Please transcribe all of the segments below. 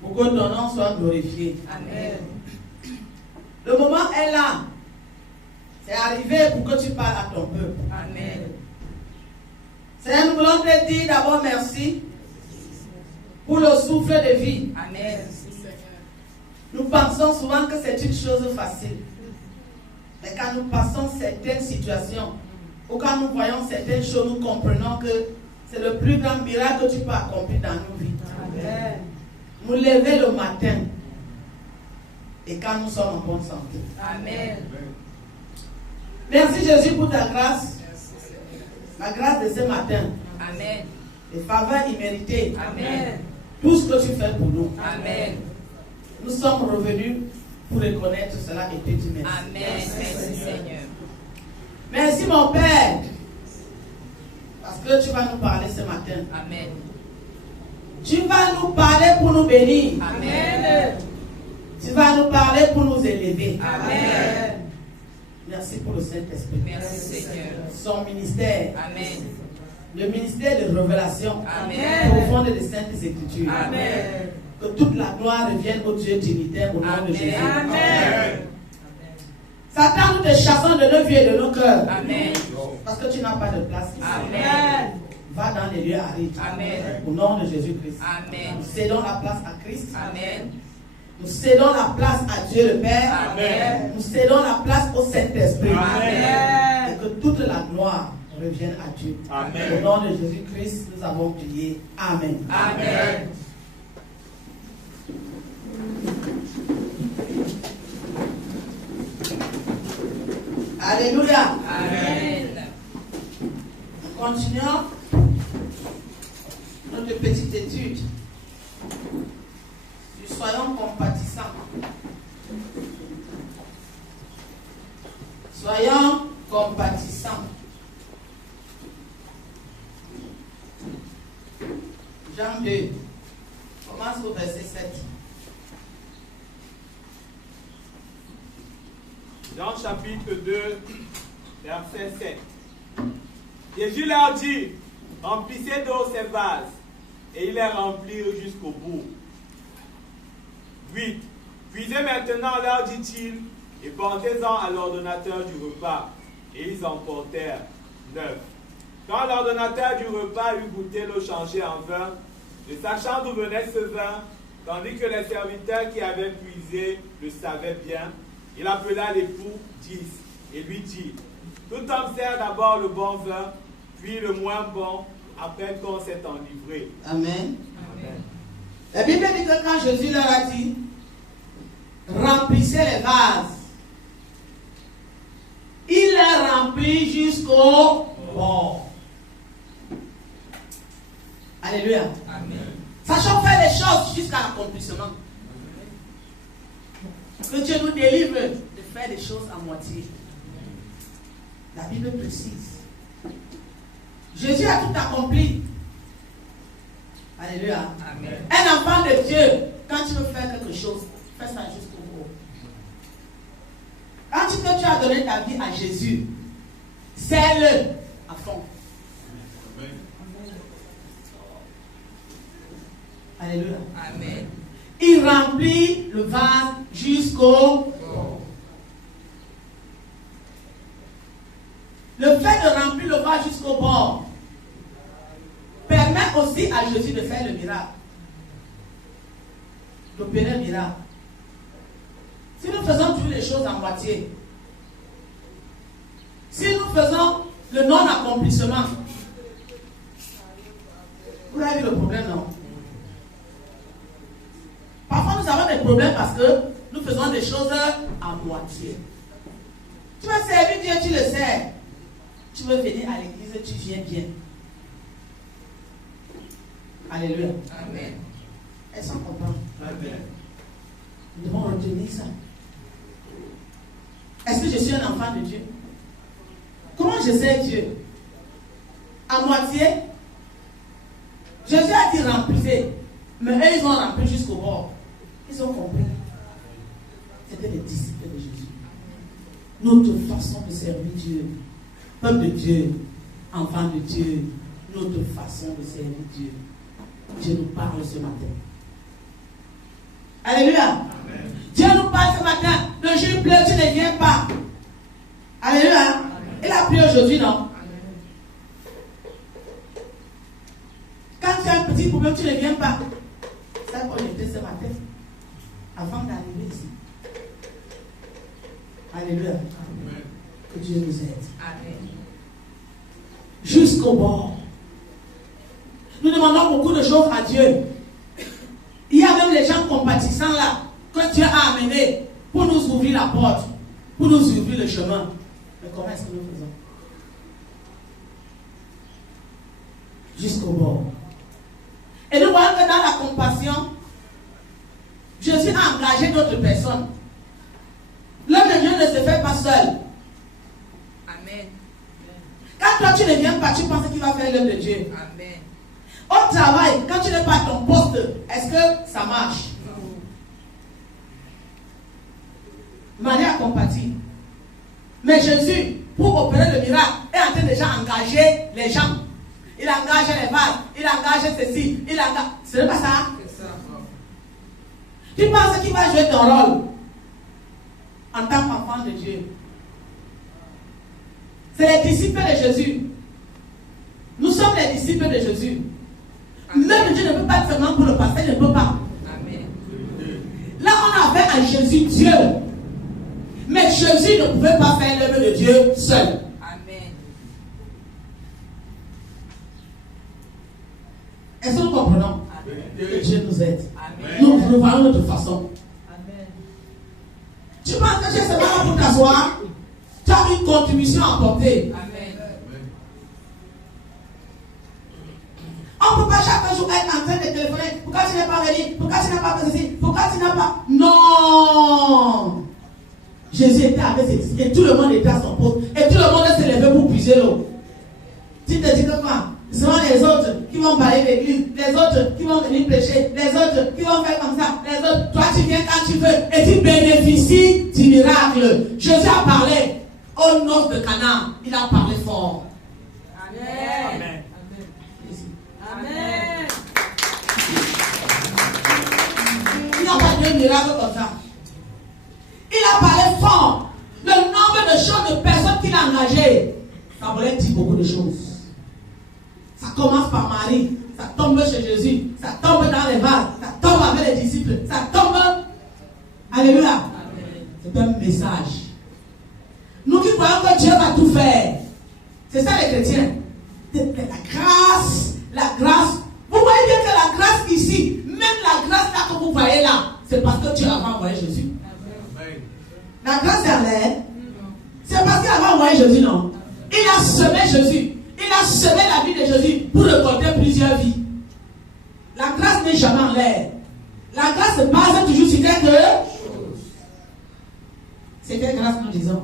Pour que ton nom soit glorifié. Amen. Le moment est là. C'est arrivé pour que tu parles à ton peuple. Amen. Seigneur, nous voulons te dire d'abord merci pour le souffle de vie. Amen. Nous pensons souvent que c'est une chose facile. Mais quand nous passons certaines situations, ou quand nous voyons certaines choses, nous comprenons que c'est le plus grand miracle que tu peux accomplir dans nos vies. Amen. Nous lever le matin et quand nous sommes en bonne santé. Amen. Merci Jésus pour ta grâce. La grâce de ce matin. Amen. Les faveurs imméritées. Amen. Tout ce que tu fais pour nous. Amen. Nous sommes revenus pour reconnaître cela et te dire merci. Amen. Merci Seigneur. Merci mon Père. Parce que tu vas nous parler ce matin. Amen. Tu vas nous parler pour nous bénir. Amen. Tu vas nous parler pour nous élever. Amen. Merci pour le Saint-Esprit. Merci Seigneur. Son ministère. Amen. Le ministère de révélation. Amen. Profonde des Saintes Écritures. Amen. Que toute la gloire revienne au Dieu trinitaire au nom de Jésus. Amen. Satan, nous te chassons de nos vies et de nos cœurs. Amen. Parce que tu n'as pas de place ici. Amen. Va dans les lieux arides. Amen. Au nom de Jésus-Christ. Amen. Nous cédons la place à Christ. Amen. Nous cédons la place à Dieu le Père. Amen. Nous cédons la place au Saint-Esprit. Amen. Et que toute la gloire revienne à Dieu. Amen. Au nom de Jésus-Christ, nous avons prié. Amen. Amen. Alléluia. Amen. Continuons notre petite étude. Soyons compatissants. Soyons compatissants. Jean 2. Commence au verset 7. Jean chapitre 2, verset 7. Jésus leur dit, remplissez d'eau ces vases, et ils les remplirent jusqu'au bout. 8. Puisez maintenant, leur dit-il, et portez-en à l'ordonnateur du repas. Et ils emportèrent. 9. Quand l'ordonnateur du repas eut goûté l'eau changée en vin, ne sachant d'où venait ce vin, tandis que les serviteurs qui avaient puisé le savaient bien, il appela l'époux 10 et lui dit, tout homme sert d'abord le bon vin, puis le moins bon, après qu'on s'est enivré. Amen. Amen. La Bible dit que quand Jésus leur a dit, remplissez les vases, il les remplit jusqu'au bord. Alléluia. Amen. Sachons faire les choses jusqu'à l'accomplissement. Que Dieu nous délivre de faire des choses à moitié. La Bible précise. Jésus a tout accompli. Alléluia. Amen. Un enfant de Dieu, quand tu veux faire quelque chose, fais ça jusqu'au bout. Quand tu as donné ta vie à Jésus, sers-le à fond. Alléluia. Amen. Il remplit le vase jusqu'au bord. Le fait de remplir le vase jusqu'au bord permet aussi à Jésus de faire le miracle, d'opérer un miracle. Si nous faisons toutes les choses à moitié, si nous faisons le non-accomplissement, vous avez vu le problème, non? Parfois, nous avons des problèmes parce que nous faisons des choses à moitié. Tu veux servir Dieu, tu le sers. Tu veux venir à l'église, tu viens bien. Alléluia. Amen. Elles sont contentes. Amen. Nous devons retenir ça. Est-ce que je suis un enfant de Dieu? Comment je sers Dieu? À moitié? Jésus a dit remplissez. Mais eux, ils ont rempli jusqu'au bord. Ils ont compris. C'était les disciples de Jésus. Notre façon de servir Dieu, peuple de Dieu, enfant de Dieu, notre façon de servir Dieu. Dieu nous parle ce matin. Alléluia. Amen. Dieu nous parle ce matin. Le jour pleut, tu ne viens pas. Alléluia. Il a plu aujourd'hui, non? Quand tu as un petit problème, tu ne viens pas. Ça, on était ce matin. Avant d'arriver ici. Alléluia. Amen. Que Dieu nous aide. Amen. Jusqu'au bord. Nous demandons beaucoup de choses à Dieu. Il y a même les gens compatissants là, que Dieu a amenés pour nous ouvrir la porte, pour nous ouvrir le chemin. Mais comment est-ce que nous faisons? Jusqu'au bord. Et nous voyons que dans la compassion, Jésus a engagé d'autres personnes. L'homme de Dieu ne se fait pas seul. Amen. Quand toi tu ne viens pas, tu penses qu'il va faire l'œuvre de Dieu. Amen. Au travail, quand tu n'es pas à ton poste, est-ce que ça marche? Marie a compati. Mais Jésus, pour opérer le miracle, est en train déjà d'engager les gens. Il engage les vases, il engage ceci, il engage. Ce n'est pas ça? C'est ça. Tu penses qu'il va jouer ton rôle en tant qu'enfant de Dieu? C'est les disciples de Jésus. Nous sommes les disciples de Jésus. Même Dieu ne peut pas être seulement pour le pasteur, il ne peut pas. Amen. Là, on avait un Jésus Dieu. Mais Jésus ne pouvait pas faire l'œuvre de Dieu seul. Amen. Est-ce que nous comprenons? Amen. Que Dieu nous aide. Amen. Nous voyons de toute façon. Amen. Tu penses que tu es seulement là pour t'asseoir? Tu as une contribution à apporter. Amen. On ne peut pas chaque jour être en train de téléphoner. Pourquoi tu n'es pas venu? Pourquoi tu n'as pas fait ceci? Pourquoi tu n'as pas... Non! Jésus était avec ses disciples et tout le monde était à son poste. Et tout le monde s'est levé pour puiser l'eau. Tu te dis que quoi? Ce sont les autres qui vont parler de l'église, les autres qui vont venir prêcher, les autres qui vont faire comme ça, les autres. Toi, tu viens quand tu veux et tu bénéficies du miracle. Jésus a parlé aux noces de Cana. Il a parlé fort. Amen. Amen. Amen. Il n'a pas de miracle comme ça. Il a parlé fort. Le nombre de choses, de personnes qu'il a engagées, ça voulait dire beaucoup de choses. Ça commence par Marie, ça tombe chez Jésus, ça tombe dans les vases, ça tombe avec les disciples, ça tombe. Alléluia. C'est un message. Nous qui croyons que Dieu va tout faire, c'est ça les chrétiens. La grâce, la grâce. Vous voyez bien que la grâce ici, même la grâce là que vous voyez là, c'est parce que Dieu avait envoyé Jésus. La grâce est en l'air. C'est parce qu'il avait envoyé Jésus, non? Il a semé Jésus. Il a semé la vie de Jésus pour récolter plusieurs vies. La grâce n'est jamais en l'air. La grâce se base toujours sur quelque chose. C'est quelle grâce nous disons?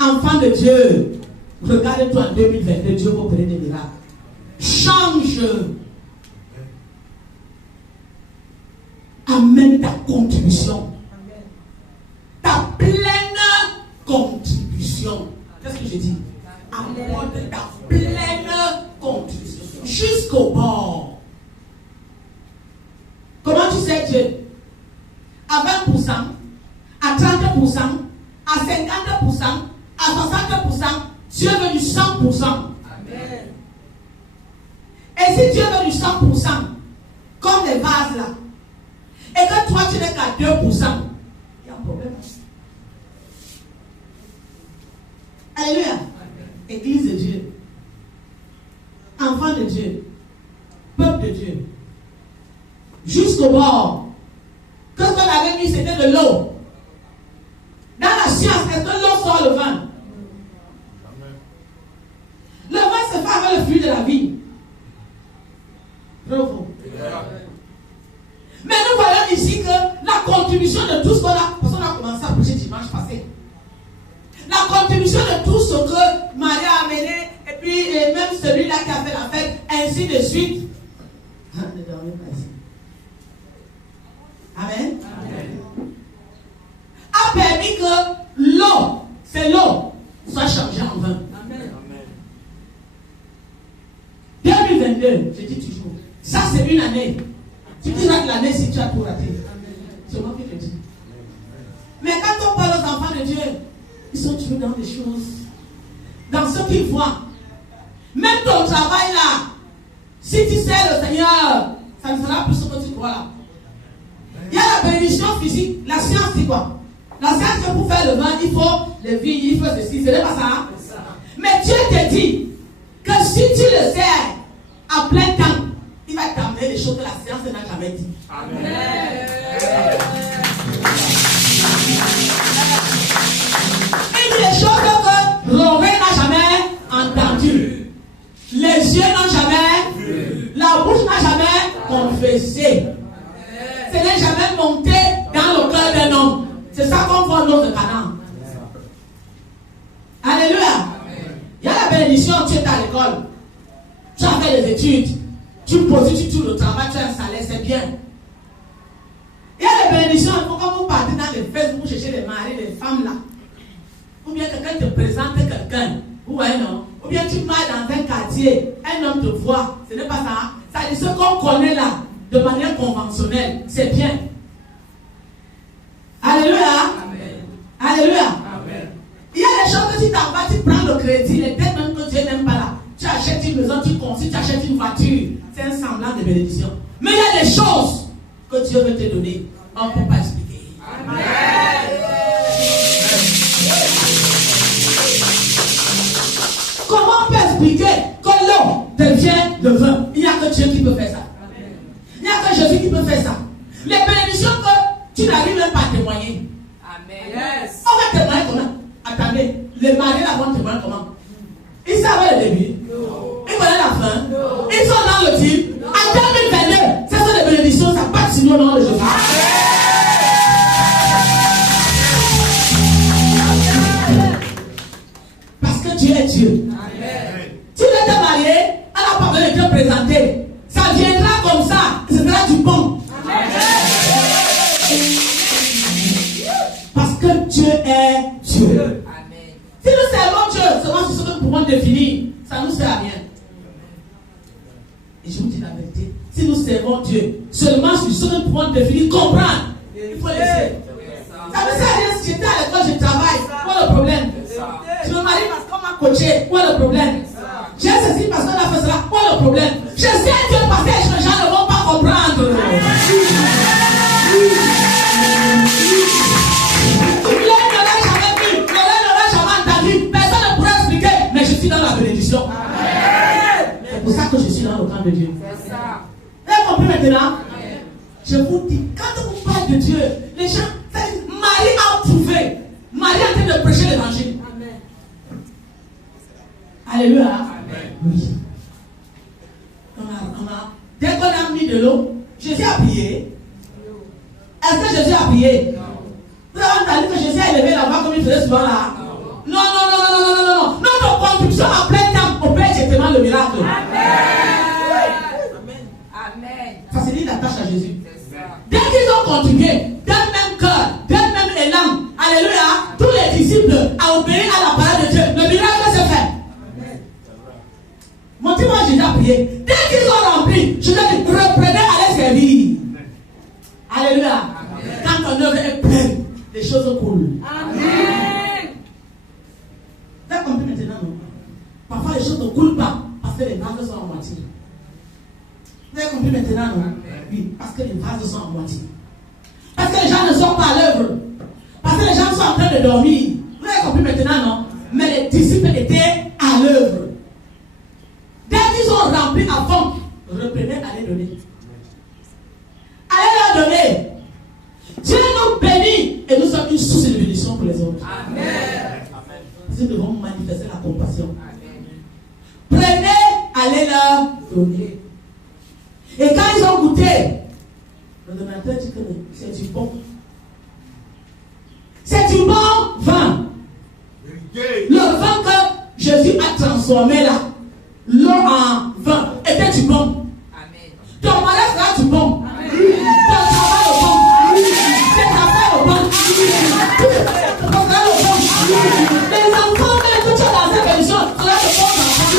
Enfant de Dieu, regarde-toi en 2022, Dieu va opérer des miracles. Change. Amène ta contribution. Ta pleine contribution. Qu'est-ce que je dis? Apporte ta pleine contribution. Jusqu'au bord. Comment tu sais Dieu? À 20%, à 30%, à 50%, à 60%, Dieu veut du 100%. Amen. Et si Dieu veut du 100%, comme les vases là, et que toi tu n'es qu'à 2%, il y a un problème. Alléluia. Amen. Église de Dieu, enfant de Dieu, peuple de Dieu, jusqu'au bord. Que ce qu'on avait mis, c'était de l'eau. Dans la science, est-ce que l'eau sort le vin? Le vin se fait avec le fruit de la vie. Bravo. Mais nous voyons ici que la contribution de tout ce qu'on a, parce qu'on a commencé à prêcher dimanche passé, la contribution de tout ce que Marie a amené, et puis même celui-là qui a fait la fête, ainsi de suite. Ne dormez pas ici. Amen. Amen. A permis que l'eau, c'est l'eau, soit changée en vin. Amen. 2022, je dis toujours, ça c'est une année Tu rates l'année si tu as tout raté. C'est moi qui le dis. Mais quand on parle aux enfants de Dieu, ils sont toujours dans des choses, dans ce qu'ils voient. Même ton travail là, si tu sais le Seigneur, ça ne sera plus ce que tu crois là. Il y a la bénédiction physique. La science dit quoi? La science, que pour faire le vin, il faut les vignes, il faut ceci. Ce n'est pas ça, hein? Mais Dieu te dit que si tu le sers à plein temps, il va t'amener les choses que la science n'a jamais dit. Amen. Il dit les choses que l'oreille n'a jamais entendues, les yeux n'ont jamais vu, la bouche n'a jamais confessé. Ce n'est jamais monté dans le cœur d'un homme. C'est ça qu'on voit dans le Canaan. Alléluia. Il y a la bénédiction, tu es à l'école, tu as fait des études, tu poses tout le travail, tu as un salaire, c'est bien. Il y a les bénédictions, il faut que vous partez dans les fesses, vous cherchez les maris, les femmes là. Ou bien quelqu'un te présente quelqu'un, ou bien non. Ou bien tu marches dans un quartier, un homme te voit, ce n'est pas ça. Ça dit ce qu'on connaît là, de manière conventionnelle, c'est bien. Alléluia. Amen. Alléluia. Amen. Il y a des choses que si tu t'en vas, tu prends le crédit, les dettes même que Dieu n'aime pas là. Tu achètes une maison, tu construis, tu achètes une voiture. C'est un semblant de bénédiction. Mais il y a des choses que Dieu veut te donner. On ne peut pas expliquer. Amen. Comment on peut expliquer que l'eau devient le vin? Il n'y a que Dieu qui peut faire ça. Il n'y a que Jésus qui peut faire ça. Les bénédictions que tu n'arrives même pas à témoigner. Amen. Yes. On va témoigner comment? Attendez, les maris là vont témoigner comment? Ils savent le début. No. Ils connaissent la fin. No. Ils sont dans le type. En 2022, ça sont les bénédictions, ça passe sur nous au nom de Jésus. Parce que Dieu est Dieu. Amen. Tu n'es pas marié, on n'a pas besoin de te présenter. Ça viendra comme ça, ce sera du bon. Amen. Parce que Dieu est Dieu. Amen. Si nous servons Dieu seulement sur ce que nous pouvons définir, ça ne nous sert à rien. Et je vous dis la vérité, si nous servons Dieu seulement sur ce que nous pouvons définir, comprendre, il faut laisser. Ça ne me sert à rien si j'étais à l'école, je travaille. Quoi le problème? Je me marie parce qu'on m'a coaché. Quoi le problème? J'ai ceci parce qu'on a fait cela. Quoi le problème? Je sais Dieu parce que les gens ne vont pas comprendre. L'un ne l'a jamais vu, l'un ne l'a jamais entendu. Personne ne pourra expliquer. Mais je suis dans la bénédiction. C'est pour ça que je suis dans le camp de Dieu. C'est ça. Vous avez compris maintenant? Je vous dis, quand on parle de Dieu, les gens, Marie a trouvé. Marie est en train de prêcher l'évangile. Amen. Alléluia. Amen. Oui. Dès qu'on a mis de l'eau, Jésus a prié. Est-ce que Jésus a prié? Non. Vous avez entendu que Jésus a élevé la voix comme il faisait souvent là? Non. Non. Notre contribution en plein temps opère exactement le miracle. Amen. Ça se dit la tâche à Jésus. Dès qu'ils ont contribué, d'un même cœur, d'un même élan, alléluia, tous les disciples ont obéi à la parole de Dieu. Le miracle s'est fait. Montrez-moi, Jésus a prié. Dès qu'ils ont rempli, je leur dis, reprenez à les servir. Alléluia. Amen. Quand ton œuvre est pleine, les choses coulent. Amen. Vous avez compris maintenant, non? Parfois les choses ne coulent pas parce que les vases sont en moitié. Vous avez compris maintenant, non? Oui, parce que les vases sont en moitié. Parce que les gens ne sont pas à l'œuvre. Parce que les gens sont en train de dormir. Vous avez compris maintenant, non? Mais les disciples étaient à l'œuvre. Dès qu'ils ont rempli à fond, reprenez à les donner. Allez leur donner. Dieu nous bénit et nous sommes une source de bénédiction pour les autres. Amen. Nous devons manifester la compassion. Amen. Prenez, allez leur donner. Et quand ils ont goûté, le donateur dit que c'est du bon. C'est du bon vin. Le vin que Jésus a transformé là, l'eau en vin, était du bon. Amen. Ton mariage sera du bon. Amen. Ton travail au bon. Tes affaires au bon. Ton travail au bon. Les enfants que tu as dans cette émission sera de bons enfants.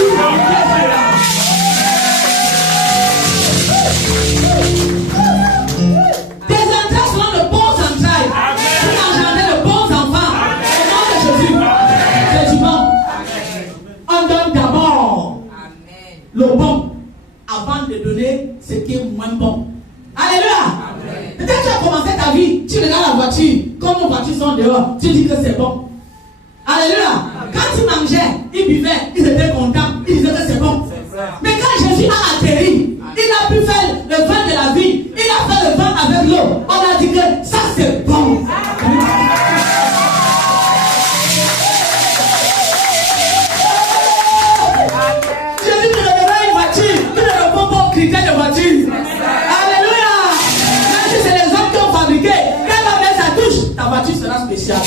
regardes la voiture, comme nos voitures sont dehors, tu dis que c'est bon. Alléluia. Quand ils mangeaient, ils buvaient, ils étaient contents, ils disaient que c'est bon. Mais quand Jésus a atterri, il a pu faire le vin de la vie, il a fait le vin avec l'eau. On a dit que ça c'est bon. Jésus ne donne pas une voiture, il ne donne pas bon critère de voiture. Alléluia. Même si c'est les hommes qui ont fabriqué, quand on met sa touche, ta voiture sera spéciale.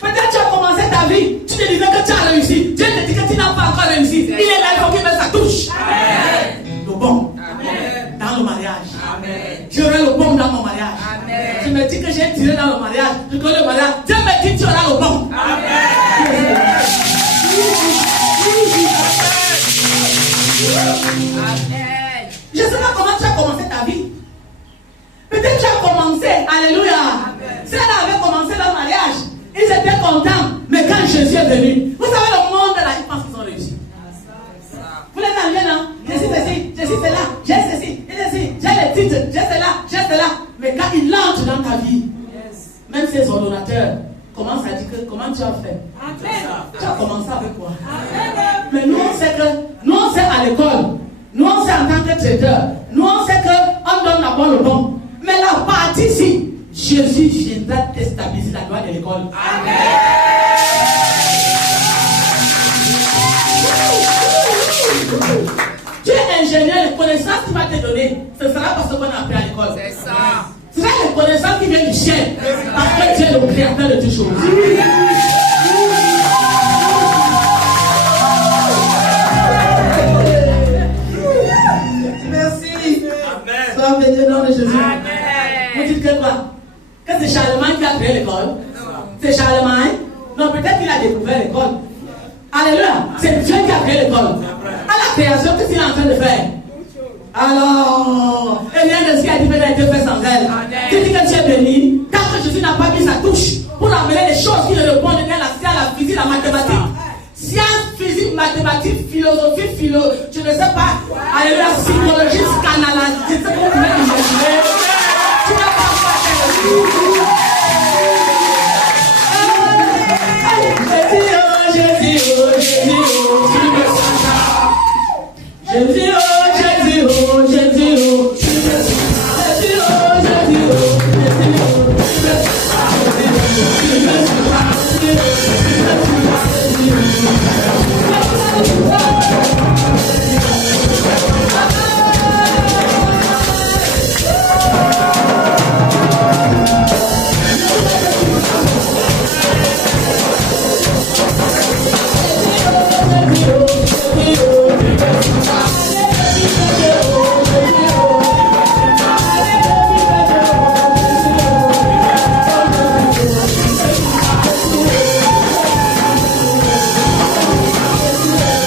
Peut-être tu as commencé ta vie, tu te disais que tu as réussi. Dieu te dit que tu n'as pas encore réussi. Il est là, il faut qu'il met sa touche. Le bon dans le mariage. J'aurai le bon dans mon mariage. Tu me dis que j'ai tiré dans le mariage. Je connais le mariage. Dieu me dit que tu auras le bon. Je ne sais pas comment tu as commencé ta vie. Peut-être tu as commencé, alléluia. Si elle avait commencé le mariage, ils étaient contents. Mais quand Jésus est venu, vous savez, le monde là, ils pensent qu'ils ont réussi. Vous les avez, non? Je suis ceci, je suis cela, j'ai ceci, j'ai les titres, j'ai cela. Mais quand il entre dans ta vie, même ces ordonnateurs commencent à dire que comment tu as fait. Tu as commencé avec quoi? Mais nous on sait que, nous on sait à l'école, nous on sait en tant que traiteur, nous on sait qu'on donne d'abord le bon. Mais la partie ici, Jésus viendra déstabiliser la loi de l'école. Amen. Tu es ingénieur, les connaissances qu'il va te donner, ce sera parce qu'on a appris à l'école. C'est ça. Ce sera les connaissances qui viennent du ciel. Parce que tu es le créateur de toutes choses. Merci. Amen. Sois béni au nom de Jésus. Amen. Vous dites que quoi? Que c'est Charlemagne qui a créé l'école? C'est Charlemagne? Non, peut-être qu'il a découvert l'école. Alléluia. C'est Dieu qui a créé l'école. À la création, qu'est-ce qu'il est en train de faire? Alors, et rien de ce qui a été fait sans elle. Tu dis que tu es béni. Tant que Jésus n'a pas mis sa touche pour amener les choses qui ne répondent bien à la science, la physique, la mathématique. Science, physique, mathématiques, philosophie, je ne sais pas. Alléluia, psychologie, scandalage. Je sais pas comment vous pouvez imaginer. Tu n'as pas fait. Jésus, oh Jésus, oh tu me sens. Jésus, oh Jésus, oh Jésus, oh tu me sens. Jésus, oh Jésus, oh Jésus, oh tu me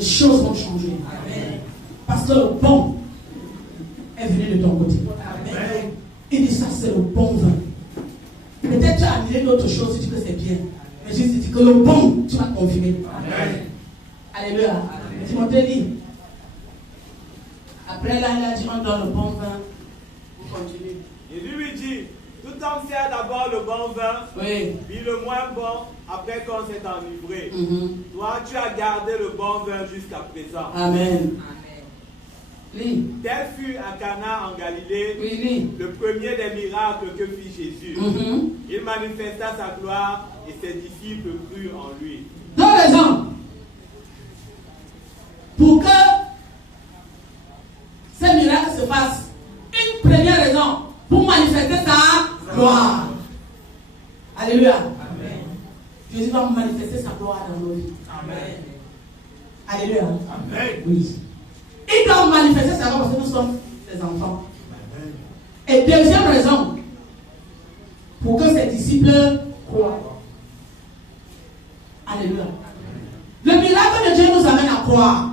les choses vont changer. Amen. Parce que le bon est venu de ton côté. Amen. Il dit ça, c'est le bon vin. Peut-être tu as annulé d'autres choses, tu dis que c'est bien. Mais je dis que le bon, tu vas confirmer. Amen. Alléluia. Timothée dit. Après là, il a dit on donne le bon vin. Vous continuez. Et lui dit, tout homme sert d'abord le bon vin, oui. Puis le moins bon, après qu'on s'est enivré. Mm-hmm. Toi, tu as gardé le bon vin jusqu'à présent. Amen. Lis. Tel fut à Cana en Galilée, Oui, le premier des miracles que fit Jésus. Mm-hmm. Il manifesta sa gloire et ses disciples crurent en lui. Deux raisons. Pour que ces miracles se fassent. Une première raison, pour manifester sa gloire. Alléluia. Amen. Jésus va manifester sa gloire dans nos vies. Amen. Alléluia. Amen. Oui. Il doit manifester sa gloire parce que nous sommes ses enfants. Amen. Et deuxième raison, pour que ses disciples croient. Alléluia. Le miracle de Dieu nous amène à croire.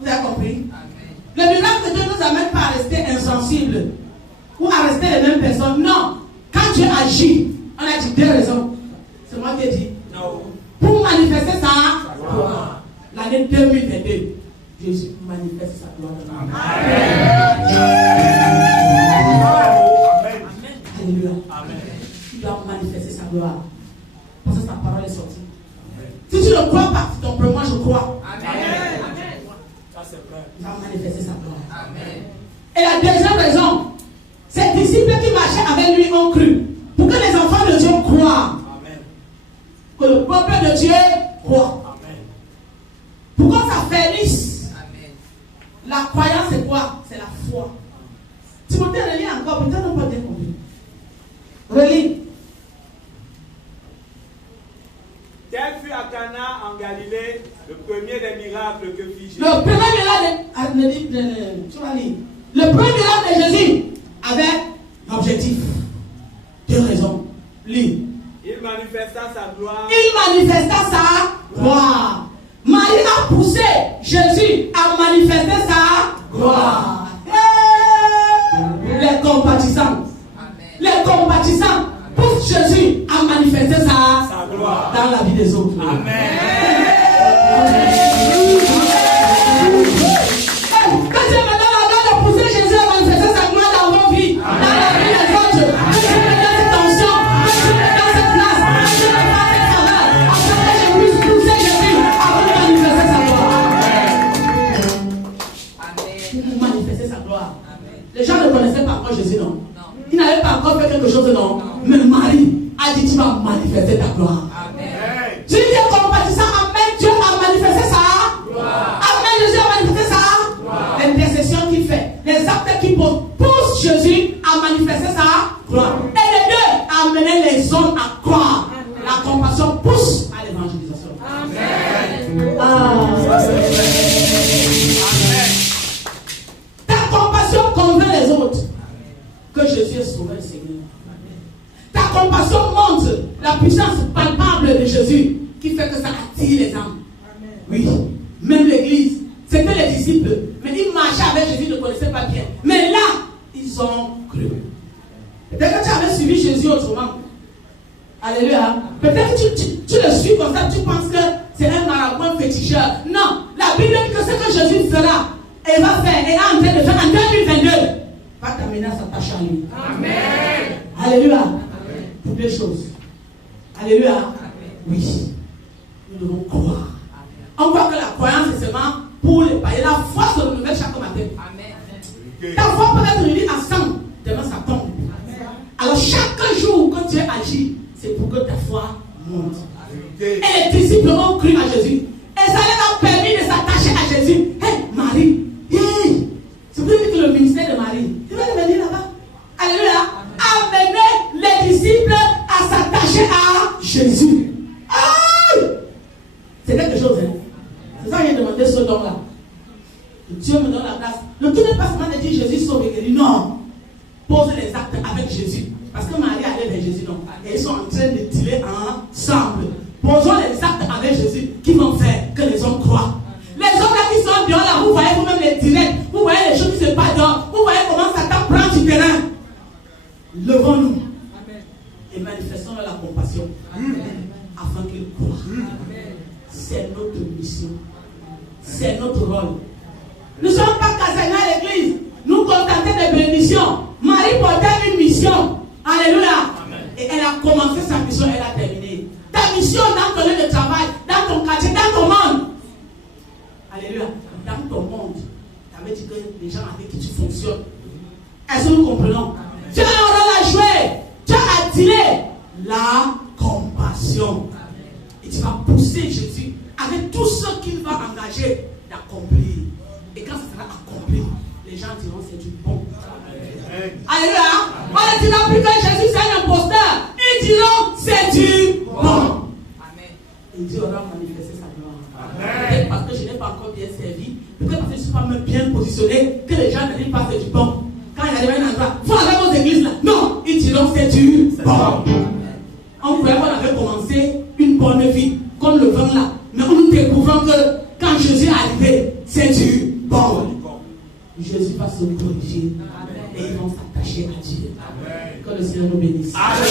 Vous avez compris? Le miracle de Dieu ne nous amène pas à rester insensibles ou à rester les mêmes personnes. Non. Quand Dieu agit, on a dit deux raisons. C'est moi qui ai dit. Non. Pour manifester sa gloire. L'année 2022, Jésus manifeste sa gloire. Amen. Alléluia. Amen. Il doit manifester sa gloire. Parce que sa parole est sortie. Si tu ne crois pas, ton premier, moi je crois. Amen. Il va manifester sa gloire. Amen. Et la deuxième raison, ces disciples qui marchaient avec lui ont cru. Pour que les enfants de Dieu croient. Amen. Que le peuple de Dieu croit. Amen. Pour qu'on s'affairisse. La croyance c'est quoi? C'est la foi. Timothée relit encore, peut-être on peut bien compris. Relis. Tel fut à Cana en Galilée le premier des miracles que fit Jésus. Le premier miracle de Jésus avait l'objectif. Deux raisons. Lis. Il manifesta sa gloire. Il manifesta sa gloire. Marie a poussé Jésus à manifester sa gloire. Les compatissants. Les compatissants poussent Jésus à manifester sa gloire dans la vie des autres. Amen. Quand Dieu me donne la grâce de pousser Jésus à manifester sa gloire dans vos vies, dans la vie des autres, que tu me donnes cette tension, que tu me donnes cette place, que tu me fasses cette faveur, afin que je puisse pousser Jésus à manifester sa gloire. Amen. Pour manifester sa gloire. Amen. Les gens ne connaissaient pas encore Jésus, non? Il n'avait pas encore fait quelque chose, non? Mais Marie a dit, tu vas manifester ta gloire. Amen. Tu es compatissant, amen, Dieu a manifesté ça. Gloire. Amen, Jésus a manifesté ça. Gloire. L'intercession qu'il fait, les actes qu'il pose, poussent Jésus à manifester sa gloire. Et les deux à amener les hommes à croire. Amen. La compassion pousse à l'évangélisation. Amen. Amen. Ta compassion convainc les autres que Jésus est sauveur et Seigneur. Ta compassion montre la puissance palpable de Jésus qui fait que ça attire les âmes. Amen. Oui, même l'église, c'était les disciples, mais ils marchaient avec Jésus, ils ne connaissaient pas bien. Mais là, ils ont cru. Peut-être que tu avais suivi Jésus autrement. Alléluia. Peut-être que tu le suis comme ça, tu penses que c'est un marabout féticheur. Non, la Bible dit que ce que Jésus fera et va faire et est en train de faire en 2022 va t'amener à s'attacher à lui. Amen. Alléluia. Amen. Pour deux choses. Alléluia. Amen. Oui. Nous devons croire. Amen. On voit que la croyance est seulement pour les païens. La foi se renouvelle chaque matin. Amen. Ta foi peut être unie à 100. Demain ça tombe. Amen. Alors chaque jour que Dieu agit, c'est pour que ta foi monte. Amen. Et les disciples ont cru à Jésus. Et ça leur a permis de s'attacher à Jésus. Hey, Marie. Hey. C'est pour dire que le ministère de Marie, il va venir là-bas. Alléluia. Amener les disciples à s'attacher à Jésus. Ah! C'est quelque chose, hein? C'est ça que j'ai demandé ce don-là. Que Dieu me donne la grâce. Le tout n'est pas seulement de dire Jésus sauve et guérit. Non. Pose les actes avec Jésus. Parce que Marie allait vers Jésus, non. Et ils sont en train de tirer ensemble. Posons les actes avec Jésus qui vont faire que que les hommes croient. Les hommes là qui sont dehors là, vous voyez vous-même les directs, vous voyez les choses qui se passent dehors, vous voyez comment Satan prend du terrain. Levons-nous et manifestons la compassion afin qu'ils croient. C'est notre mission. C'est notre rôle. Nous ne sommes pas casernés à l'église. Nous contenter des bénédictions. Marie portait une mission. Alléluia. Et elle a commencé sa mission, elle a terminé. Ta mission dans ton lieu de travail, dans ton quartier, dans ton monde. Alléluia. Dans ton monde. Ça veut dire que les gens avec qui tu fonctionnes. Est-ce que nous comprenons? Tu as un rôle à jouer. Tu as attiré la compassion. Et tu vas pousser Jésus avec tout ce qu'il va engager d'accomplir. Et quand ça sera accompli, les gens diront c'est du bon. Alléluia. On ne dira plus que Jésus c'est un imposteur. Ils diront c'est du bon. Amen. Et Dieu aura manifesté sa gloire. Peut-être parce que je n'ai pas encore bien servi. Peut-être parce que je ne suis pas même bien positionné. Que les gens ne disent pas c'est du bon. Quand il arrive à un endroit, vous avez vos églises là. Non, ils diront c'est du bon. On croyait qu'on avait commencé une bonne vie, comme le vin là. Mais nous découvrons que quand Jésus est arrivé, c'est du bon. Jésus va se corriger. Et ils vont s'attacher à Dieu. Que le Seigneur nous bénisse. Amen.